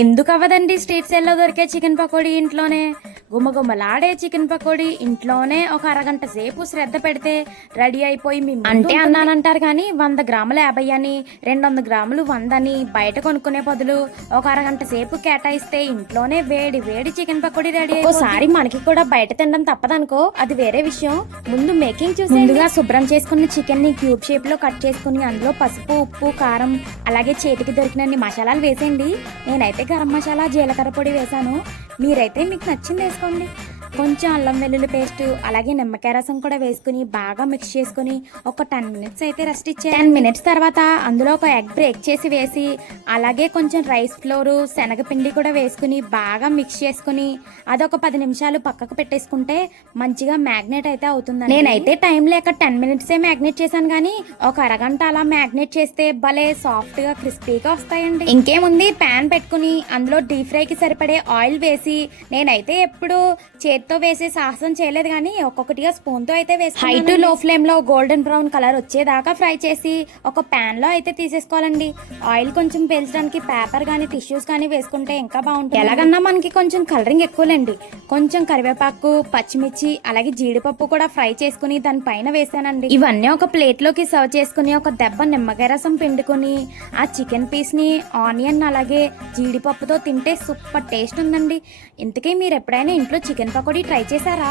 ఎందుకు అవ్వదండి? స్ట్రీట్ స్టైల్లో దొరికే చికెన్ పకోడీ ఇంట్లోనే గుమగుమలాడే చికెన్ పకోడీ ఇంట్లోనే ఒక అరగంట సేపు శ్రద్ధ పెడితే రెడీ అయిపోయి మీ అంటే అన్నానంటారు కానీ 100 గ్రాములు 50 అని 200 గ్రాములు 100 అని బయట కొనుక్కునే బదులు ఒక అరగంట సేపు కేటాయిస్తే ఇంట్లోనే వేడి వేడి చికెన్ పకోడీ రెడీ. ఒకసారి మనకి కూడా బయట తినడం తప్పదనుకో, అది వేరే విషయం. ముందు మేకింగ్ చూసి ముందుగా శుభ్రం చేసుకున్న చికెన్ ని క్యూబ్ షేప్ లో కట్ చేసుకుని అందులో పసుపు, ఉప్పు, కారం అలాగే చేతికి దొరికినన్ని మసాలాలు వేసేయండి. నేనైతే గరం మసాలా, జీలకర్ర పొడి వేసాను. మీరైతే మీకు నచ్చింది వేసుకోండి. కొంచెం అల్లం వెల్లుల్లి పేస్ట్ అలాగే నిమ్మకాయ రసం కూడా వేసుకుని బాగా మిక్స్ చేసుకుని ఒక 10 మినిట్స్ అయితే రెస్ట్ ఇచ్చే. 10 మినిట్స్ తర్వాత అందులో ఒక ఎగ్ బ్రేక్ చేసి వేసి అలాగే కొంచెం రైస్ ఫ్లోరు, శనగపిండి కూడా వేసుకుని బాగా మిక్స్ చేసుకుని అదొక 10 నిమిషాలు పక్కకు పెట్టేసుకుంటే మంచిగా మ్యాగ్నేట్ అయితే అవుతుంది. నేనైతే టైం లేక 10 మినిట్సే మ్యాగ్నేట్ చేశాను, కానీ ఒక అరగంట అలా మ్యాగ్నేట్ చేస్తే భలే సాఫ్ట్గా క్రిస్పీగా వస్తాయండి. ఇంకేముంది, ప్యాన్ పెట్టుకుని అందులో డీప్ ఫ్రైకి సరిపడే ఆయిల్ వేసి, నేనైతే ఎప్పుడు చేత్తో వేసే సాహసం చేయలేదు కానీ ఒక్కొక్కటిగా స్పూన్తో అయితే వేసి హై టు లో ఫ్లేమ్ లో గోల్డెన్ బ్రౌన్ కలర్ వచ్చేదాకా ఫ్రై చేసి ఒక ప్యాన్ లో అయితే తీసేసుకోవాలండి. ఆయిల్ కొంచెం పీల్చడానికి పేపర్ కానీ టిష్యూస్ కానీ వేసుకుంటే ఇంకా బాగుంటుంది. ఎలాగన్నా మనకి కొంచెం కలరింగ్ ఎక్కువలేండి. కొంచెం కరివేపాకు, పచ్చిమిర్చి అలాగే జీడిపప్పు కూడా ఫ్రై చేసుకుని దానిపైన వేసానండి. ఇవన్నీ ఒక ప్లేట్ లోకి సర్వ్ చేసుకుని ఒక దెబ్బ నిమ్మకాయ రసం పిండుకొని ఆ చికెన్ పీస్ ని ఆనియన్ అలాగే జీడిపప్పుతో తింటే సూపర్ టేస్ట్ ఉందండి. ఇంతకీ మీరు ఎప్పుడైనా ఇంట్లో చికెన్ పకోడీ ట్రై చేశారా?